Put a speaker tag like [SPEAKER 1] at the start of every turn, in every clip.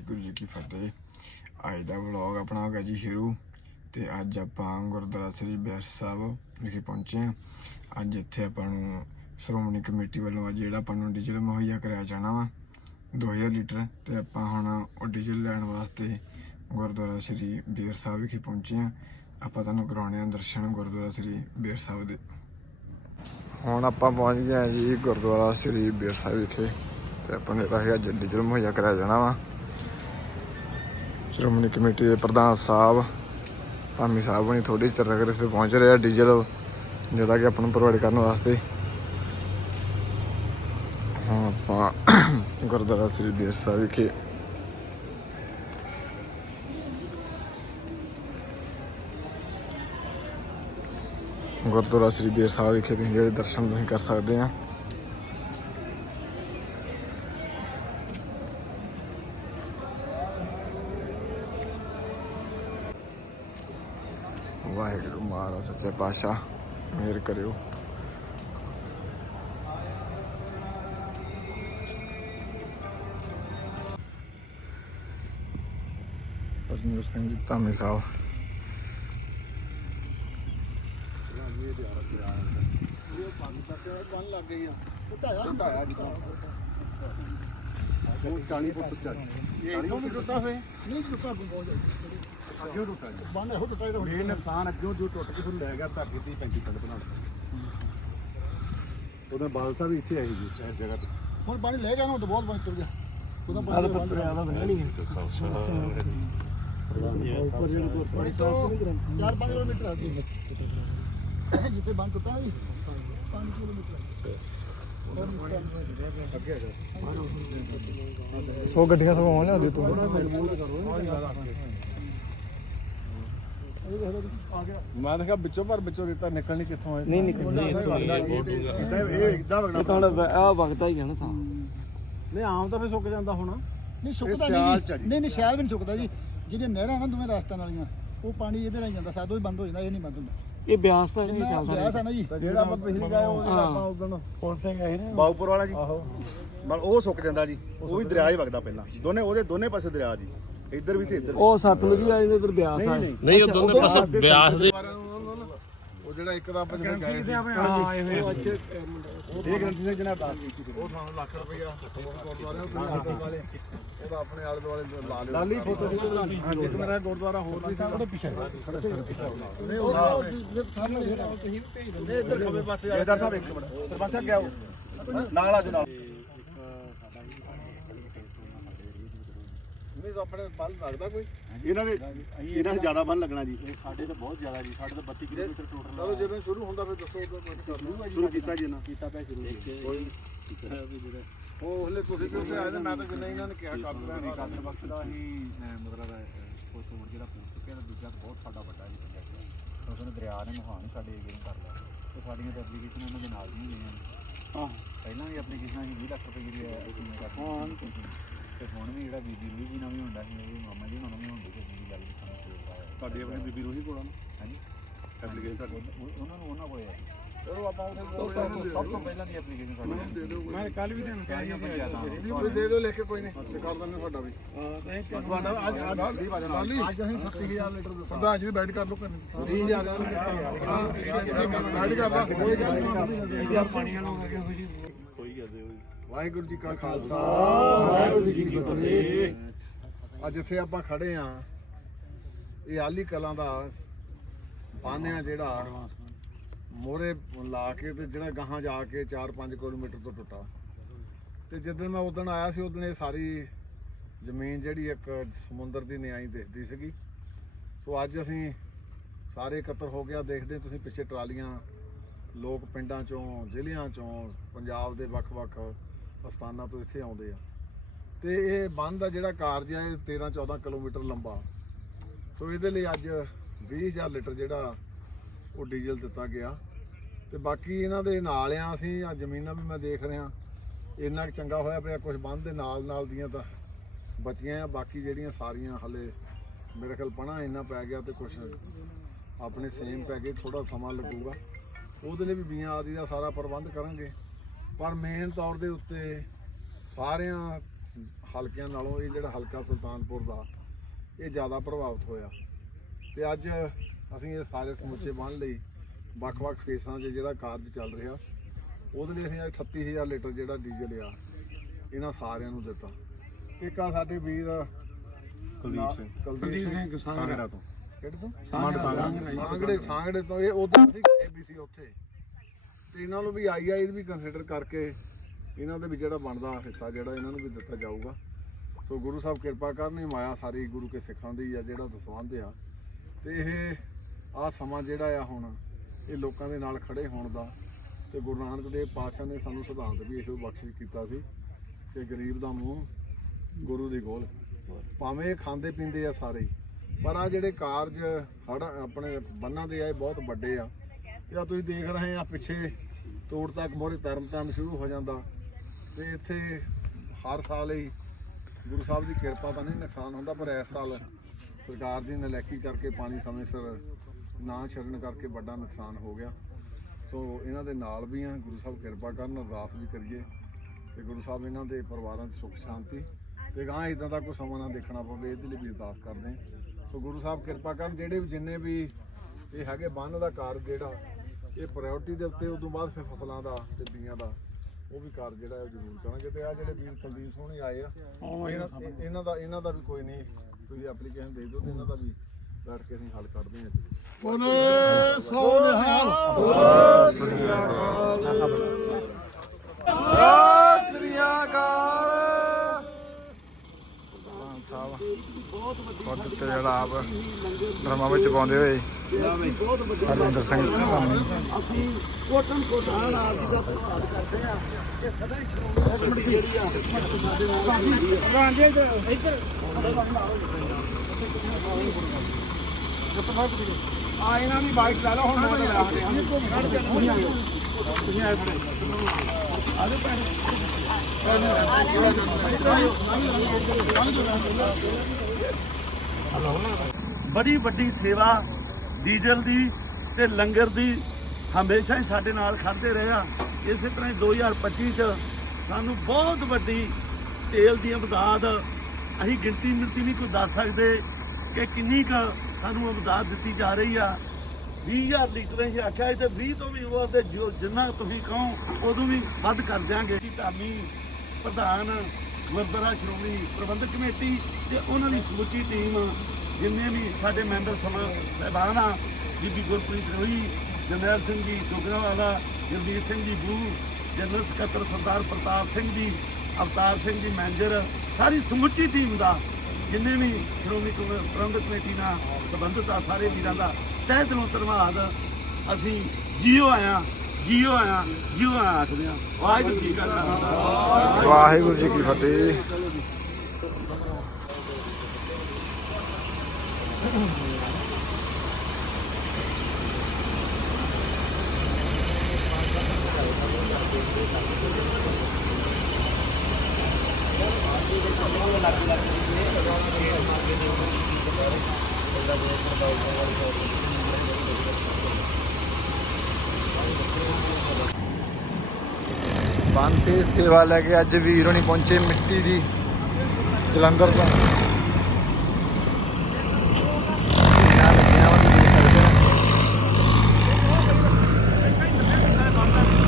[SPEAKER 1] ਵਾਹਿਗੁਰੂ ਜੀ ਕੀ ਫਤਿਹ। ਅੱਜ ਦਾ ਵਲੌਗ ਆਪਣਾ ਹੋ ਗਿਆ ਜੀ ਸ਼ੁਰੂ ਤੇ ਅੱਜ ਆਪਾਂ ਗੁਰਦੁਆਰਾ ਸ੍ਰੀ ਬੈਰ ਸਾਹਿਬ ਵਿਖੇ ਪਹੁੰਚੇ ਹਾਂ। ਅੱਜ ਇੱਥੇ ਆਪਾਂ ਨੂੰ ਸ਼੍ਰੋਮਣੀ ਕਮੇਟੀ ਵੱਲੋਂ ਅੱਜ ਜਿਹੜਾ ਆਪਾਂ ਨੂੰ ਡੀਜ਼ਲ ਮੁਹੱਈਆ ਕਰਾਇਆ ਜਾਣਾ ਵਾ 2000 ਲੀਟਰ ਤੇ ਆਪਾਂ ਹੁਣ ਉਹ ਡੀਜ਼ਲ ਲੈਣ ਵਾਸਤੇ ਗੁਰਦੁਆਰਾ ਸ੍ਰੀ ਬੇਰ ਸਾਹਿਬ ਵਿਖੇ ਪਹੁੰਚੇ ਹਾਂ। ਆਪਾਂ ਤੁਹਾਨੂੰ ਕਰਾਉਣੇ ਆ ਦਰਸ਼ਨ ਗੁਰਦੁਆਰਾ ਸ੍ਰੀ ਬੇਰ ਸਾਹਿਬ ਦੇ। ਹੁਣ ਆਪਾਂ ਪਹੁੰਚ ਗਏ ਹਾਂ ਜੀ ਗੁਰਦੁਆਰਾ ਸ੍ਰੀ ਬੇਰ ਸਾਹਿਬ ਵਿਖੇ ਤੇ ਆਪਾਂ ਨੇ ਰਾਹ ਅੱਜ ਡੀਜ਼ਲ ਮੁਹੱਈਆ ਕਰਾਇਆ ਜਾਣਾ ਵਾ। ਸ਼੍ਰੋਮਣੀ ਕਮੇਟੀ ਦੇ ਪ੍ਰਧਾਨ ਸਾਹਿਬ ਧਾਮੀ ਸਾਹਿਬ ਬਣੀ ਥੋੜੀ ਚਿਰ ਤੱਕ ਇੱਥੇ ਪਹੁੰਚ ਰਿਹਾ ਡੀਜ਼ਲ ਜਿਹੜਾ ਕਿ ਆਪਾਂ ਨੂੰ ਪ੍ਰੋਵਾਈਡ ਕਰਨ ਵਾਸਤੇ। ਹੁਣ ਆਪਾਂ ਗੁਰਦੁਆਰਾ ਸ੍ਰੀ ਬੇਰ ਸਾਹਿਬ ਵਿਖੇ ਗੁਰਦੁਆਰਾ ਸ੍ਰੀ ਬੇਰ ਸਾਹਿਬ ਵਿਖੇ ਤੁਸੀਂ ਜਿਹੜੇ ਦਰਸ਼ਨ ਤੁਸੀਂ ਕਰ ਸਕਦੇ ਆ ਵਾਹਿਗੁਰੂ ਮਹਾਰਾਜ ਸੱਚੇ ਪਾਤਸ਼ਾਹ ਮਿਹਰ ਕਰਿਓ ਪਰਮੇਸ਼ਰ ਸਿੰਘ ਜੀ ਧਾਮੀ ਸਾਹਿਬ
[SPEAKER 2] ਇਹ ਇਥੋਂ ਵੀ ਟੁੱਟਾ ਹੋਏ
[SPEAKER 3] ਨਹੀਂ ਟੁੱਟਾ ਬਹੁਤ
[SPEAKER 2] ਅੱਗੇ ਟੁੱਟਾ ਜੀ?
[SPEAKER 3] ਬੰਨ ਇਹੋ ਟੁੱਟਾ ਜਿਹੜਾ
[SPEAKER 2] ਇਹ ਨੁਕਸਾਨ ਅੱਗੇ ਜੋ ਟੁੱਟ ਕੇ ਫਿਰ ਲੈ ਗਿਆ ਧਰਤੀ 30 35 ਪਿੰਡ ਬਣਾ ਉਹਦਾ ਬਾਲਸਾ ਵੀ ਇੱਥੇ ਆਈ ਜੀ ਇਸ ਜਗ੍ਹਾ ਤੇ।
[SPEAKER 3] ਹੁਣ ਪਾਣੀ ਲੈ ਗਿਆ ਨਾ ਉਹ ਤਾਂ ਬਹੁਤ ਪਾਣੀ ਤੁਰ ਗਿਆ ਉਹਦਾ ਪਾਣੀ ਦਾ ਪੱਤਰ ਆਦਾ ਬਣਾ ਨਹੀਂ ਚਾਰ ਪੰਜ ਕਿਲੋਮੀਟਰ ਆ ਗਈ ਜਿੱਥੇ ਬੰਨ ਟੁੱਟਾ ਨਾ ਜੀ 5 ਕਿਲੋਮੀਟਰ
[SPEAKER 2] ਅੱਗੇ ਹੈਗਾ
[SPEAKER 1] 100 ਗੱਡੀਆਂ ਸਗੋਂ ਹੋਣ ਲਿਆਉਂਦੀ ਤੂੰ।
[SPEAKER 2] ਮੈਂ ਦੇਖਿਆ ਵਿੱਚੋਂ ਪਰ ਵਿੱਚੋਂ ਰੇਤਾ ਨਿਕਲਣੀ ਕਿੱਥੋਂ ਆਏ ਨਹੀਂ ਨਿਕਲਣੀ ਇਹ ਇਦਾਂ ਵਗਣਾ
[SPEAKER 4] ਤਾਂ ਆ ਵਗਦਾ ਹੀ ਆ ਨਾ ਤਾਂ।
[SPEAKER 2] ਨਹੀਂ ਆਮ ਤਾਂ ਫਿਰ ਸੁੱਕ ਜਾਂਦਾ ਹੁਣ।
[SPEAKER 3] ਨਹੀਂ ਸੁੱਕਦਾ ਨਹੀਂ। ਨਹੀਂ ਨਹੀਂ ਸਿਆਲ ਵੀ ਨਹੀਂ ਸੁੱਕਦਾ ਜੀ। ਜਿਹੜੀਆਂ ਨਹਿਰਾਂ ਨਾ ਦੋਵੇਂ ਰਸਤਿਆਂ ਵਾਲੀਆਂ ਉਹ ਪਾਣੀ ਇਹਦੇ ਨਾਲ ਹੀ ਜਾਂਦਾ। ਸਾਦੋਂ ਹੀ ਬੰਦ ਹੋ ਜਾਂਦਾ ਇਹ ਨਹੀਂ ਬੰਦ ਹੁੰਦਾ।
[SPEAKER 4] ਇਹ ਬਿਆਸ ਤਾਂ ਨਹੀਂ ਚੱਲਦਾ
[SPEAKER 3] ਬਿਆਸ ਆ ਨਾ ਜੀ।
[SPEAKER 2] ਜਿਹੜਾ ਆਪਾਂ ਪਿਛਲੀ ਗਏ ਉਹ ਆਪਾਂ ਉਦੋਂ
[SPEAKER 4] ਪੁਲ ਤੇ ਗਏ ਨੇ
[SPEAKER 2] ਬਾਉਪੁਰ ਵਾਲਾ ਜੀ। ਮਨ ਉਹ ਸੁੱਕ ਜਾਂਦਾ ਜੀ। ਉਹ ਵੀ ਦਰਿਆ ਹੀ ਵਗਦਾ ਪਹਿਲਾਂ। ਦੋਨੇ ਉਹਦੇ ਦੋਨੇ ਪਾਸੇ ਦਰਿਆ ਜੀ। ਇੱਧਰ ਵੀ ਤੇ ਇੱਧਰ
[SPEAKER 4] ਉਹ ਸਤਲੁਜ ਵੀ ਆ ਜਾਂਦੇ ਫਿਰ ਬਿਆਸ ਆ।
[SPEAKER 2] ਨਹੀਂ
[SPEAKER 5] ਨਹੀਂ। ਉਹ ਦੋਨੇ ਪਾਸੇ ਬਿਆਸ ਦੇ
[SPEAKER 2] ਉਹ ਜਿਹੜਾ ਇੱਕ ਦਾ ਆਪਾਂ ਜਦੋਂ ਗਏ ਸੀ।
[SPEAKER 4] ਹਾਂ ਆਏ ਹੋਏ
[SPEAKER 2] ਇਹ ਗ੍ਰੰਥੀ ਸਿੰਘ ਜਨਾਬ ਦਾਸ ਕੀਤੀ ਉਹ ਸਾਨੂੰ ਲੱਖ ਰੁਪਇਆ ਗੁਰਦੁਆਰੇ ਵਾਲੇ ਉਹਦਾ ਆਪਣੇ ਆਲੇ ਦੁਆਲੇ ਲਾ ਲਿਓ। ਲਾਲੀ ਫੋਟੋ ਦੀ ਹਾਂ ਇੱਕ ਮੇਰਾ ਗੁਰਦੁਆਰਾ ਹੋਰ ਵੀ ਸੀ। ਉਹਦੇ ਪਿੱਛੇ ਨਹੀਂ ਉਹ ਨਹੀਂ ਇੱਧਰ ਖੱਬੇ ਪਾਸੇ ਆ ਸਾਹਿਬ ਇੱਕ ਮਿੰਟ। ਸਰਪੰਚ ਸਾਹਿਬ ਗਿਆ ਉਹ। ਨਾਲ ਆ ਜਨਾਬ ਨਹੀਂ ਤਾਂ ਆਪਣੇ ਬੰਨ ਲੱਗਦਾ ਕੋਈ। ਇਹਨਾਂ ਦੇ ਇਹਨਾਂ ਦੇ ਜ਼ਿਆਦਾ ਬੰਨ ਲੱਗਣਾ ਜੀ।
[SPEAKER 4] ਸਾਡੇ ਤਾਂ ਬਹੁਤ ਜ਼ਿਆਦਾ ਜੀ। ਸਾਡੇ ਤਾਂ 32 ਕਿਲੋਮੀਟਰ ਟੋਟਲ
[SPEAKER 2] ਚਲੋ ਜਿਵੇਂ ਸ਼ੁਰੂ ਹੁੰਦਾ ਫਿਰ ਦੱਸੋ ਉਦੋਂ ਕਰ ਲੂਗਾ ਸ਼ੁਰੂ ਕੀਤਾ ਜੀ ਇਹਨਾਂ
[SPEAKER 4] ਕੀਤਾ ਪਿਆ ਸ਼ੁਰੂ।
[SPEAKER 2] ਉਹ ਹਲੇ ਤੁਸੀਂ ਵੀ ਉੱਥੇ ਆਏ ਤੇ ਮੈਂ ਤਾਂ ਜਿੰਨਾ ਇਹਨਾਂ ਨੇ ਕਿਹਾ ਕਰ ਦਿੰਦਾ
[SPEAKER 6] ਕਾਦਰ ਬਖਸ਼ ਦਾ ਹੀ ਅਹ, ਮਤਲਬ ਕੋਈ ਤੋੜ ਜਿਹੜਾ ਪੂਰ ਚੁੱਕਿਆ ਤੇ ਦੂਜਾ ਬਹੁਤ ਸਾਡਾ ਵੱਡਾ ਜੀ ਨੇ ਦਰਿਆ ਨੇ ਮੁਹਾਨ ਸਾਡੇ ਏਰੀਏ ਨੂੰ ਕਰ ਲਿਆ। ਤੇ ਸਾਡੀਆਂ ਤਾਂ ਐਪਲੀਕੇਸ਼ਨ ਉਹਨਾਂ ਦੇ ਨਾਲ ਨਹੀਂ ਹੋਈਆਂ
[SPEAKER 4] ਹਾਂ।
[SPEAKER 6] ਪਹਿਲਾਂ ਵੀ ਐਪਲੀਕੇਸ਼ਨਾਂ ਸੀ 20 ਲੱਖ ਰੁਪਏ ਦੀ ਅਸੀਂ ਨੇ ਕਰਦੇ ਸੀ। ਤੇ ਹੁਣ ਵੀ ਜਿਹੜਾ ਬੀਬੀ ਨੂੰ ਵੀ ਨਾ ਵੀ ਹੁੰਦਾ ਸੀ ਉਹ ਮਾਮਾ ਜੀ ਉਹਨਾਂ ਨੂੰ ਵੀ ਹੁੰਦੀ ਸੀ ਦੀ ਗੱਲ ਵੀ ਸਾਨੂੰ ਸੇਵ ਦਾ ਹੈ
[SPEAKER 2] ਤੁਹਾਡੀ ਆਪਣੀ ਬੀਬੀ ਰੋਹੀ ਕੋਲ?
[SPEAKER 6] ਹਾਂਜੀ।
[SPEAKER 2] ਐਪਲੀਕੇਸ਼ਨ ਤੁਹਾਡੀ?
[SPEAKER 6] ਉਹ- ਉਹਨਾਂ ਨੂੰ ਉਹਨਾਂ ਕੋਲੇ ਆ ਚਲੋ ਆਪਾਂ ਉੱਥੇ ਸਭ ਤੋਂ ਪਹਿਲਾਂ ਦੀ ਐਪਲੀਕੇਸ਼ਨ ਸਾਡੀ
[SPEAKER 2] ਦੇ ਦਿਓ
[SPEAKER 4] ਮੈਂ ਕੱਲ ਵੀ ਤੁਹਾਨੂੰ
[SPEAKER 6] ਸਾਰੀਆਂ ਪੰਚਾਇਤਾਂ ਨੂੰ।
[SPEAKER 2] ਕੋਈ ਦੇ ਦਿਓ ਲਿਖ ਕੇ ਕੋਈ ਨਹੀਂ। ਤੇ ਕਰ ਦਿੰਦੇ ਤੁਹਾਡਾ ਵੀ। ਤੁਹਾਡਾ ਅੱਜ ਅੱਜ ਦੀ ਵਜ੍ਹਾ ਨਾਲ
[SPEAKER 3] ਅੱਜ ਅਸੀਂ 37000 ਲੀਟਰ ਦਿੱਤਾ।
[SPEAKER 2] ਪ੍ਰਧਾਨ ਜੀ ਬੈਠ ਕਰ ਲਓ ਕੰਨ
[SPEAKER 3] 30000
[SPEAKER 2] ਬੈਠ ਕਰ ਲਾ। ਕੋਈ ਗੱਲ ਨਹੀਂ।
[SPEAKER 4] ਪਾਣੀ ਵਾਲਾ ਹੋ ਗਿਆ ਜੀ
[SPEAKER 2] ਵਾਹਿਗੁਰੂ ਜੀ ਕਾ ਖਾਲਸਾ। ਵਾਹਿਗੁਰੂ ਜੀ ਕੀ ਫਤਿਹ। ਅੱਜ ਇੱਥੇ ਆਪਾਂ ਖੜੇ ਆ। ਇਹ ਆਲੀ ਕਲਾਂ ਦਾ ਬਾਨਿਆ ਜਿਹੜਾ ਮੋਰੇ ਲਾ ਕੇ ਤੇ ਜਿਹੜਾ ਗਾਹਾਂ ਜਾ ਕੇ 4-5 ਕਿਲੋਮੀਟਰ ਤੋਂ ਟੁੱਟਾ। ਤੇ ਜਦੋਂ ਮੈਂ ਉਦੋਂ ਆਇਆ ਸੀ ਉਦੋਂ ਇਹ ਸਾਰੀ ਜ਼ਮੀਨ ਜਿਹੜੀ ਇੱਕ ਸਮੁੰਦਰ ਦੀ ਨਿਆਈ ਦਿਖਦੀ ਸੀਗੀ। ਸੋ ਅੱਜ ਅਸੀਂ ਸਾਰੇ ਇਕੱਤਰ ਹੋ ਗਿਆ ਦੇਖਦੇ ਤੁਸੀਂ ਪਿੱਛੇ ਟਰਾਲੀਆਂ ਲੋਕ ਪਿੰਡਾਂ ਚੋਂ ਜ਼ਿਲ੍ਹਿਆਂ ਚੋਂ ਪੰਜਾਬ ਦੇ ਵੱਖ-ਵੱਖ ਅਸਥਾਨਾਂ ਤੋਂ ਇੱਥੇ ਆਉਂਦੇ ਆ। ਤੇ ਇਹ ਬੰਦ ਦਾ ਜਿਹੜਾ ਕਾਰਜ ਹੈ ਇਹ 13-14 ਕਿਲੋਮੀਟਰ ਲੰਬਾ। ਸੋ ਇਹਦੇ ਲਈ ਅੱਜ 20000 ਲੀਟਰ ਜਿਹੜਾ ਉਹ ਡੀਜ਼ਲ ਦਿੱਤਾ ਗਿਆ। ਤੇ ਬਾਕੀ ਇਹਨਾਂ ਦੇ ਨਾਲ ਆ, ਅਸੀਂ ਆ ਜ਼ਮੀਨਾਂ ਵੀ ਮੈਂ ਦੇਖ ਰਿਹਾ। ਇੰਨਾ ਕੁ ਚੰਗਾ ਹੋਇਆ ਪਿਆ ਕੁਝ ਬੰਦ ਦੇ ਨਾਲ ਨਾਲ ਦੀਆਂ ਤਾਂ ਬਚੀਆਂ ਆ। ਬਾਕੀ ਜਿਹੜੀਆਂ ਸਾਰੀਆਂ ਹਲੇ ਮੇਰੇ ਖਿਆਲ ਪਣਾ ਇੰਨਾ ਪੈ ਗਿਆ ਤੇ ਕੁਝ ਆਪਣੇ ਸੇਮ ਪੈ ਗਏ ਥੋੜਾ ਸਮਾਂ ਲੱਗੂਗਾ। ਉਹਦੇ ਲਈ ਵੀ ਬੀਆਂ ਆਦਿ ਦਾ ਸਾਰਾ ਪ੍ਰਬੰਧ ਕਰਾਂਗੇ। ਪਰ ਮੇਨ ਤੌਰ ਦੇ ਉੱਤੇ ਸਾਰਿਆਂ ਹਲਕਿਆਂ ਨਾਲੋਂ ਇਹ ਜਿਹੜਾ ਹਲਕਾ ਸੁਲਤਾਨਪੁਰ ਦਾ ਇਹ ਜ਼ਿਆਦਾ ਪ੍ਰਭਾਵਿਤ ਹੋਇਆ। ਤੇ ਅੱਜ ਅਸੀਂ ਇਹ ਸਾਰੇ ਸਮੁੱਚੇ ਬੰਨ ਲਈ ਵੱਖ-ਵੱਖ ਫੇਸਾਂ 'ਚ ਜਿਹੜਾ ਕਾਰਜ ਚੱਲ ਰਿਹਾ ਉਹਦੇ ਲਈ ਅਸੀਂ ਅੱਜ 38000 ਲੀਟਰ ਜਿਹੜਾ ਡੀਜ਼ਲ ਆ ਇਹਨਾਂ ਸਾਰਿਆਂ ਨੂੰ ਦਿੱਤਾ। ਇੱਕ ਆ ਸਾਡੇ ਵੀਰ ਕੁਲਦੀਪ ਸਿੰਘ। ਕੁਲਦੀਪ ਸਿੰਘ
[SPEAKER 6] ਸਾਂਗੜਾ। ਤੋਂ।
[SPEAKER 2] ਕਿਹੜੇ ਤੋਂ?
[SPEAKER 6] ਮੰਡ ਸਾਂਗੜਾ।
[SPEAKER 2] ਸਾਂਗੜੇ ਸਾਂਗੜੇ ਤੋਂ। ਇਹ ਉਦੋਂ ਅਸੀਂ ਗਏ ਵੀ ਸੀ ਉੱਥੇ। ਤੇ ਇਹਨਾਂ ਨੂੰ ਵੀ ਆਈ ਆਈ ਵੀ ਕੰਸੀਡਰ ਕਰਕੇ ਇਹਨਾਂ ਦੇ ਵੀ ਜਿਹੜਾ ਬਣਦਾ ਹਿੱਸਾ ਜਿਹੜਾ ਇਹਨਾਂ ਨੂੰ ਵੀ ਦਿੱਤਾ ਜਾਊਗਾ। ਸੋ ਗੁਰੂ ਸਾਹਿਬ ਕਿਰਪਾ ਕਰਨ ਮਾਇਆ ਸਾਰੀ ਗੁਰੂ ਕੇ ਸਿੱਖਾਂ ਦੀ ਆ, ਜਿਹੜਾ ਦਸਵੰਧ ਆ। ਤੇ ਇਹ ਆ ਸਮਾਂ ਜਿਹੜਾ ਆ ਹੁਣ, ਇਹ ਲੋਕਾਂ ਦੇ ਨਾਲ ਖੜੇ ਹੋਣ ਦਾ ਤੇ ਗੁਰੂ ਨਾਨਕ ਦੇਵ ਪਾਤਸ਼ਾਹ ਨੇ ਸਾਨੂੰ ਸਿਧਾਂਤ ਵੀ ਇਹੋ ਬਖਸ਼ਿਸ਼ ਕੀਤਾ ਸੀ ਕਿ ਗਰੀਬ ਦਾ ਮੂੰਹ ਗੁਰੂ ਦੀ ਗੋਲ ਭਾਵੇਂ ਖਾਂਦੇ ਪੀਂਦੇ ਆ ਸਾਰੇ, ਪਰ ਆ ਜਿਹੜੇ ਕਾਰਜ ਹੜ ਆਪਣੇ ਬੰਨਾਂ ਦੇ ਆ, ਇਹ ਬਹੁਤ ਵੱਡੇ ਆ। ਜਾਂ ਤੁਸੀਂ ਦੇਖ ਰਹੇ ਆ ਪਿੱਛੇ ਤੋੜ ਤੱਕ ਮੋਰੇ ਤਰਨਤਾਰਨ ਸ਼ੁਰੂ ਹੋ ਜਾਂਦਾ। ਤੇ ਇੱਥੇ ਹਰ ਸਾਲ ਹੀ ਗੁਰੂ ਸਾਹਿਬ ਦੀ ਕਿਰਪਾ ਤਾਂ ਨਹੀਂ ਨੁਕਸਾਨ ਹੁੰਦਾ, ਪਰ ਇਸ ਸਾਲ ਸਰਕਾਰ ਦੀ ਨਲੈਕੀ ਕਰਕੇ ਪਾਣੀ ਸਮੇਂ ਸਿਰ ਨਾ ਛੱਡਣ ਕਰਕੇ ਵੱਡਾ ਨੁਕਸਾਨ ਹੋ ਗਿਆ। ਸੋ ਇਹਨਾਂ ਦੇ ਨਾਲ ਵੀ ਆ, ਗੁਰੂ ਸਾਹਿਬ ਕਿਰਪਾ ਕਰਨ, ਅਰਦਾਸ ਵੀ ਕਰੀਏ ਕਿ ਗੁਰੂ ਸਾਹਿਬ ਇਹਨਾਂ ਦੇ ਪਰਿਵਾਰਾਂ 'ਚ ਸੁੱਖ, ਸ਼ਾਂਤੀ ਤੇ ਗਾਂ ਇਦਾਂ ਦਾ ਕੋਈ ਸਮਾਂ ਨਾ ਦੇਖਣਾ ਪਵੇ, ਇਹਦੇ ਲਈ ਵੀ ਅਰਦਾਸ ਕਰਦੇ ਸੋ ਗੁਰੂ ਸਾਹਿਬ ਕਿਰਪਾ ਕਰਨ, ਜਿਹੜੇ ਵੀ ਜਿੰਨੇ ਵੀ ਇਹ ਹੈਗੇ ਬੰਨ ਦਾ ਕਾਰਜ ਜਿਹੜਾ ਇਹ ਪ੍ਰਾਇੋਰਟੀ ਦੇ ਉੱਤੇ ਉਦੋਂ ਬਾਅਦ ਫਿਰ ਫਸਲਾਂ ਦਾ ਤੇ ਬੀਆਂ ਦਾ ਉਹ ਵੀ ਕਾਰਜ ਜਿਹੜਾ ਜ਼ਰੂਰ ਕਰਾਂਗੇ ਤੇ ਆ ਜਿਹੜੇ ਵੀਰ ਕੁਲਦੀਪ ਸੋਹਣੀ ਆਏ ਆ ਇਹਨਾਂ ਇਹ- ਇਹਨਾਂ ਦਾ ਇਹਨਾਂ ਦਾ ਵੀ ਕੋਈ ਨਹੀਂ ਤੁਸੀਂ ਐਪਲੀਕੇਸ਼ਨ ਦੇ ਦਿਓ ਤੇ ਇਹਨਾਂ ਦਾ ਵੀ ਬੈਠ ਕੇ ਅਸੀਂ ਹੱਲ ਕੱਢਦੇ ਹਾਂ। ਜੀ
[SPEAKER 3] ਬੋਲੇ ਸੋ ਨਿਹਾਲ
[SPEAKER 1] ਸਤਿ ਸ੍ਰੀ ਅਕਾਲ ਪ੍ਰਧਾਨ ਸਾਹਿਬ ਖੁਦ ਤੇ ਜਿਹੜਾ ਆਪ ਧਰਮਾਂ ਵਿੱਚ ਪਾਉਂਦੇ ਹੋਏ ਹਰਜਿੰਦਰ ਸਿੰਘ
[SPEAKER 3] ਅਸੀਂ ਕੋਟਨ ਕੋਟਾਨ ਆਪ ਜੀ ਦਾ ਧੰਨਵਾਦ ਕਰਦੇ ਆ ਕਿ ਸਦਾ ਹੀ ਸ਼੍ਰੋਮਣੀ ਕਮੇਟੀ ਜਿਹੜੀ ਆ ਸਾਡੇ ਨਾਲ ਰਾਂਝੇ ਇੱਧਰ। ਆ ਇਹਨਾਂ ਦੀ ਬਾਈਕ ਲਾ ਲਓ ਹੁਣ ਮੈਂ ਲਾ ਰਿਹਾ। ਤੁਸੀਂ ਆਏ
[SPEAKER 7] ਬੜੀ ਬੜੀ ਵੱਡੀ ਸੇਵਾ ਡੀਜ਼ਲ ਦੀ ਤੇ ਲੰਗਰ ਦੀ ਹਮੇਸ਼ਾ ਹੀ ਸਾਡੇ ਨਾਲ ਖੜਦੇ ਰਹੇ ਆ। ਇਸੇ ਤਰ੍ਹਾਂ ਹੀ 2025 ਚ ਸਾਨੂੰ ਬਹੁਤ ਵੱਡੀ ਤੇਲ ਦੀ ਇਮਦਾਦ ਅਸੀਂ ਗਿਣਤੀ ਮਿਣਤੀ ਨਹੀਂ ਕੋਈ ਦੱਸ ਸਕਦੇ ਕਿ ਕਿੰਨੀ ਕੁ ਸਾਨੂੰ ਇਮਦਾਦ ਦਿੱਤੀ ਜਾ ਰਹੀ ਆ। 20000 ਲੀਟਰ ਅਸੀਂ ਆਖਿਆ ਸੀ ਤੇ 20 ਤੋਂ ਵੀ ਉਹ ਤੇ ਜੋ ਜਿੰਨਾ ਤੁਸੀਂ ਕਹੋ, ਉਦੋਂ ਵੀ ਵੱਧ ਕਰ ਦਿਆਂਗੇ। ਧਾਮੀ ਪ੍ਰਧਾਨ ਗੁਰਦੁਆਰਾ ਸ਼੍ਰੋਮਣੀ ਪ੍ਰਬੰਧਕ ਕਮੇਟੀ ਤੇ ਉਹਨਾਂ ਦੀ ਸਮੁੱਚੀ ਟੀਮ, ਜਿੰਨੇ ਵੀ ਸਾਡੇ ਮੈਂਬਰ ਸਮਾ ਸਹਿਬਾਨ ਆ, ਬੀਬੀ ਗੁਰਪ੍ਰੀਤ ਰੋਹੀ, ਜਰਨੈਲ ਸਿੰਘ ਜੀ ਡੋਗਰਾਵਾਲਾ ਜਗਦੀਪ ਸਿੰਘ ਜੀ ਬੂ ਜਨਰਲ ਸਕੱਤਰ ਸਰਦਾਰ ਪ੍ਰਤਾਪ ਸਿੰਘ ਜੀ, ਅਵਤਾਰ ਸਿੰਘ ਜੀ ਮੈਨੇਜਰ, ਸਾਰੀ ਸਮੁੱਚੀ ਟੀਮ ਦਾ, ਜਿੰਨੇ ਵੀ ਸ਼੍ਰੋਮਣੀ ਕਮੇ- ਪ੍ਰਬੰਧਕ ਕਮੇਟੀ ਨਾਲ ਸੰਬੰਧਿਤ ਆ, ਸਾਰੇ ਵੀਰਾਂ ਦਾ ਤਹਿ ਦਿਲੋਂ ਧੰਨਵਾਦ। ਅਸੀਂ ਜੀਓ ਆਇਆ ਜੀਓ ਆਇਆ ਜੀਓ ਆਇਆ ਆਖਦੇ ਆ। ਵਾਹਿਗੁਰੂ ਜੀ ਕਾ ਖਾਲਸਾ।
[SPEAKER 1] ਵਾਹਿਗੁਰੂ ਜੀ ਕੀ ਫਤਿਹ। ਬੰਨ ਸੇਵਾ ਲੈ ਕੇ ਅੱਜ ਵੀਰ ਹੋਣੀ ਪਹੁੰਚੇ ਮਿੱਟੀ ਦੀ ਜਲੰਧਰ ਤੋਂ।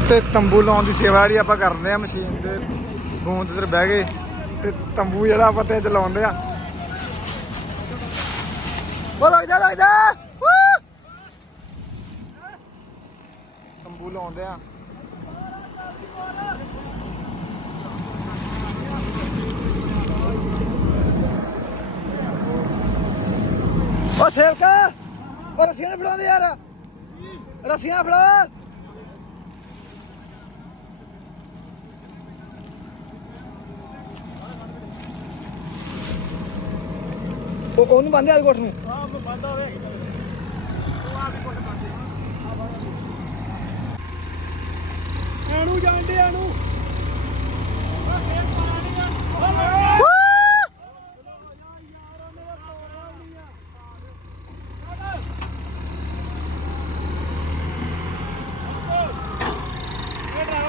[SPEAKER 1] ਤੇ ਤੰਬੂ ਲਾਉਣ ਦੀ ਸੇਵਾ ਜਿਹੜੀ ਆਪਾਂ ਕਰਦੇ ਆ ਮਸ਼ੀਨ ਦੇ ਗੂੰਦ ਤੇ ਬਹਿ ਗਏ ਤੇ ਤੰਬੂ ਜਿਹੜਾ ਆਪਾਂ ਤੇ ਚਲਾਉਂਦੇ ਆ। ਉਹ ਲੱਗ ਜਾ ਲੱਗ ਜਾ! ਤੰਬੂ ਲਾਉਂਦੇ ਆ। ਓ ਸੇਵਕਾ ਓ ਰਸੀਆਂ ਫੜਾ ਦੇ ਯਾਰ। ਰੱਸੀਆਂ ਫੜਾ। ਉਹ ਉਹਨੂੰ ਬੰਦੇ ਆ ਕੋਟ ਨੂੰ।
[SPEAKER 3] ਐਨੂੰ ਜਾਂਦੇ ਐਨੂੰ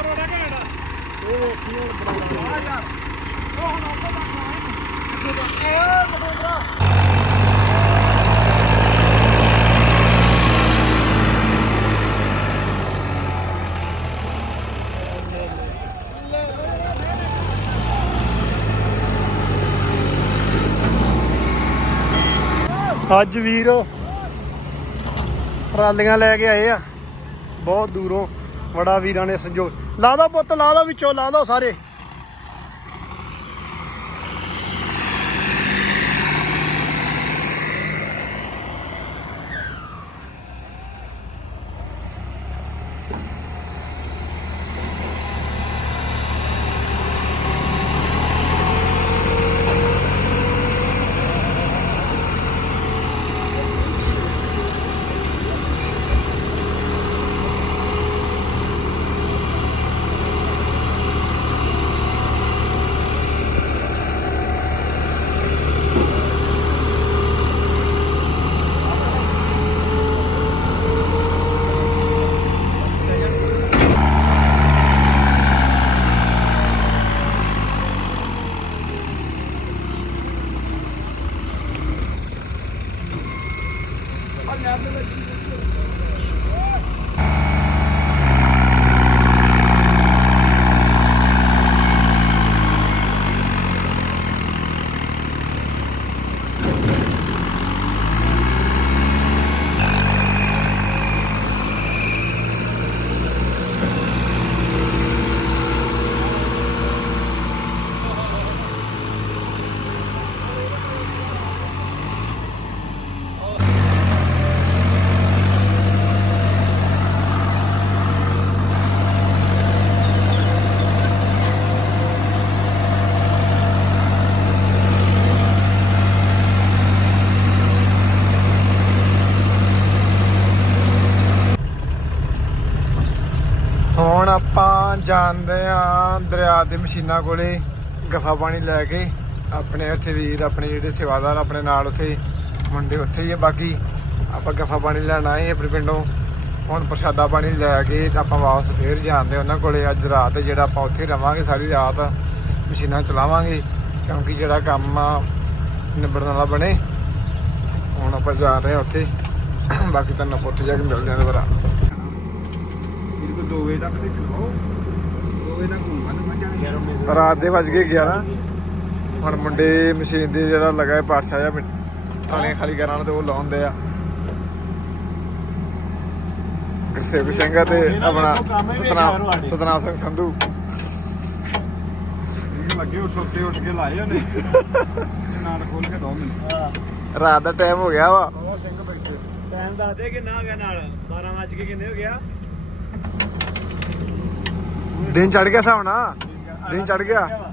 [SPEAKER 7] ਇਹ ਵੇਖੀ ਹੁਣ ਬਣਾ
[SPEAKER 8] ਅੱਜ ਵੀਰ ਟਰਾਲੀਆਂ ਲੈ ਕੇ ਆਏ ਆ। ਬਹੁਤ ਦੂਰੋਂ ਬੜਾ ਵੀਰਾਂ ਨੇ ਸੰਜੋਗ। ਲਾ ਦੋ ਪੁੱਤ, ਲਾ ਦੋ ਵਿੱਚੋਂ, ਲਾ ਦੋ ਸਾਰੇ।
[SPEAKER 1] ਹੁਣ ਆਪਾਂ ਜਾਂਦੇ ਆ ਦਰਿਆ ਦੇ ਮਸ਼ੀਨਾਂ ਕੋਲੇ, ਗਫਾ ਪਾਣੀ ਲੈ ਕੇ। ਆਪਣੇ ਉੱਥੇ ਵੀਰ, ਆਪਣੇ ਜਿਹੜੇ ਸੇਵਾਦਾਰ ਆਪਣੇ ਨਾਲ ਉੱਥੇ, ਮੁੰਡੇ ਉੱਥੇ ਹੀ ਆ। ਬਾਕੀ ਆਪਾਂ ਗਫਾ ਪਾਣੀ ਲੈਣ ਆਏ ਆਪਣੇ ਪਿੰਡੋਂ। ਹੁਣ ਪ੍ਰਸ਼ਾਦਾ ਪਾਣੀ ਲੈ ਕੇ ਆਪਾਂ ਵਾਪਸ ਫੇਰ ਜਾਂਦੇ ਉਹਨਾਂ ਕੋਲੇ। ਅੱਜ ਰਾਤ ਜਿਹੜਾ ਆਪਾਂ ਉੱਥੇ ਰਵਾਂਗੇ, ਸਾਰੀ ਰਾਤ ਮਸ਼ੀਨਾਂ ਚਲਾਵਾਂਗੇ, ਕਿਉਂਕਿ ਜਿਹੜਾ ਕੰਮ ਆ, ਨਿਬੜਨ ਵਾਲਾ ਬਣੇ। ਹੁਣ ਆਪਾਂ ਜਾ ਰਹੇ ਆ ਉੱਥੇ। ਬਾਕੀ ਤੁਹਾਨੂੰ ਆਪਾਂ ਉੱਥੇ ਜਾ ਕੇ ਮਿਲਦੇ ਆਂ ਦੁਬਾਰਾ।
[SPEAKER 5] ਮੇਰੇ ਕੋਲ 2 ਵਜੇ ਤੱਕ ਤੇ ਖੜੋ 2 ਵਜੇ ਤੱਕ ਘੁੰਮਣ ਮੈਂ ਜਾਣੇ।
[SPEAKER 1] ਰਾਤ ਦੇ ਵੱਜ ਗਏ 11 ਹੁਣ ਮੁੰਡੇ ਮਸ਼ੀਨ ਦੇ ਜਿਹੜਾ ਲਗਾ ਹੈ ਪਾਰਸ਼ਾ ਜਾਂ ਟਾਣੇ ਖਾਲੀ ਕਰਨ ਵਾਲਾ ਤੇ ਉਹ ਲਾਉਂਦੇ ਆ। ਗੁਰਸੇਵਕ ਸਿੰਘ ਤੇ ਆਪਣਾ ਸਤਨਾਮ ਸਤਨਾਮ ਸਿੰਘ ਸੰਧੂ।
[SPEAKER 5] ਲੱਗੇ ਉੱਠ ਉੱਤੇ ਉੱਠ ਕੇ ਲਾਏ ਉਹਨੇ। ਤੇ ਨਾਲ ਖੋਲ ਕੇ ਦੋ ਮੈਨੂੰ
[SPEAKER 1] ਰਾਤ ਦਾ ਟਾਈਮ ਹੋ ਗਿਆ ਵਾ।
[SPEAKER 5] ਉਹ ਸਿੰਘ ਬੈਠੇ।
[SPEAKER 8] ਟਾਈਮ ਦੱਸ ਦੇ ਕਿੰਨਾ ਹੋ ਗਿਆ ਨਾਲ? 12 ਵਜ ਕੇ ਕਿੰਨੇ ਹੋ ਗਿਆ?
[SPEAKER 1] ਦਿਨ ਚੜ ਗਿਆ ਹਿਸਾਬ ਨਾਲ? ਦਿਨ ਚੜ ਗਿਆ?